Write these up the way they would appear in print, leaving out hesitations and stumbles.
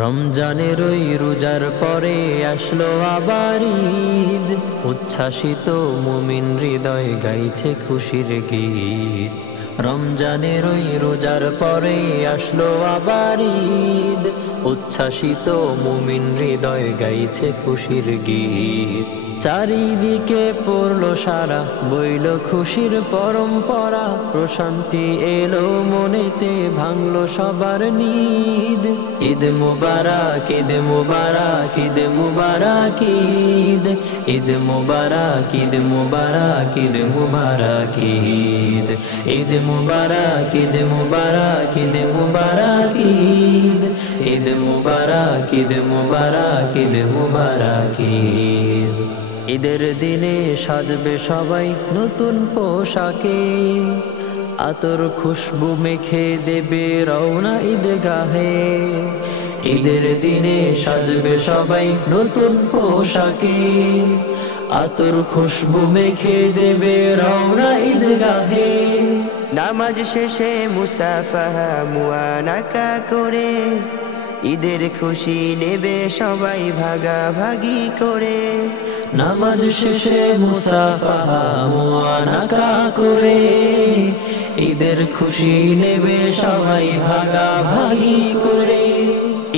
রমজানের ওই রোজার পরে আসলো আবার ঈদ, উচ্ছ্বাসিত মুমিন হৃদয় গাইছে খুশির গীত। রমজানের ওই রোজার পরে আসলো আবার ঈদ, উচ্ছ্বাসিত মুমিন হৃদয় গাইছে খুশির গীত। চারিদিকে পড়লো সারা, বইল খুশির পরম্পরা, প্রশান্তি এলো মনেতে, ভাঙলো সবার নিদ। ঈদ মুবারক, ঈদ মুবারক, ঈদ মুবারক ঈদ, ঈদ মুবারক, ঈদ মুবারক, ঈদ মুবারক ঈদ, ঈদ মুবারক, ঈদ মুবারক, ঈদ মুবারক ঈদ, ঈদ মুবারক, ঈদ মুবারক, ঈদ মুবারক ঈদ। ঈদের দিনে সাজবে সবাই নতুন পোশাকে, আতর খুশবু মেখে দেবে রওনা ঈদগাহে। ঈদের দিনে সাজবে সবাই নতুন পোশাকে, আতর খুশবু মেখে দেবে রওনা ঈদগাহে। নামাজ শেষে মুসাফাহা মুআনাকা করে, ঈদের খুশি নেবে সবাই ভাগাভাগি করে। নামাজ শেষে মুসাফাহা মুআনাকা করে, ঈদের খুশি নেবে সবাই ভাগাভাগি করে।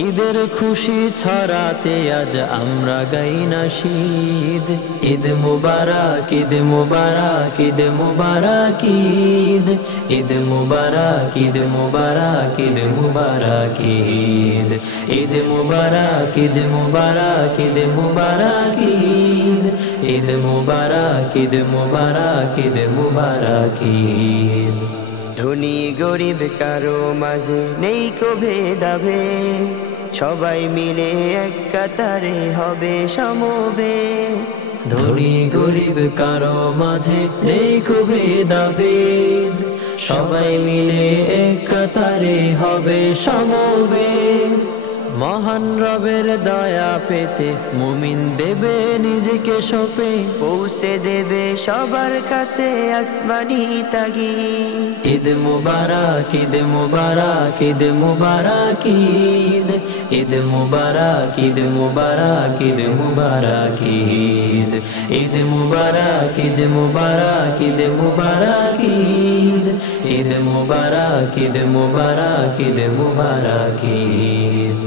ঈদের খুশি ছড়াতে আজ আমরা গাই নাশিদ, ঈদ মুবারক, ঈদ মুবারক, ঈদ মুবারক ঈদ, ঈদ মুবারক, ঈদ মুবারক, ঈদ মুবারক ঈদ, ঈদ মুবারক, ঈদ মুবারক, ঈদ মুবারক ঈদ, ঈদ মুবারক, ঈদ মুবারক, ঈদ মুবারক ঈদ। ধনী গরিব কারো মাঝে নেই কো ভেদাভেদ, সবাই মিলে এক কাতারে হবে সমবেত। ধনী গরিব কারো মাঝে নেই কো ভেদাভেদ, সবাই মিলে এক কাতারে হবে সমবেত। মহান রবের দয়া পেতে মুমিন দেবে নিজেকে সঁপে, পৌঁছে দেবে সবার কাছে আসমানি তাগিদ। ঈদ মুবারক, ঈদ মুবারক, ঈদ মুবারক ঈদ, ঈদ মুবারক, ঈদ মুবারক, ঈদ মুবারক ঈদ, ঈদ মুবারক, ঈদ মুবারক, ঈদ মুবারক ঈদ, ঈদ মুবারক, ঈদ মুবারক, ঈদ মুবারক ঈদ।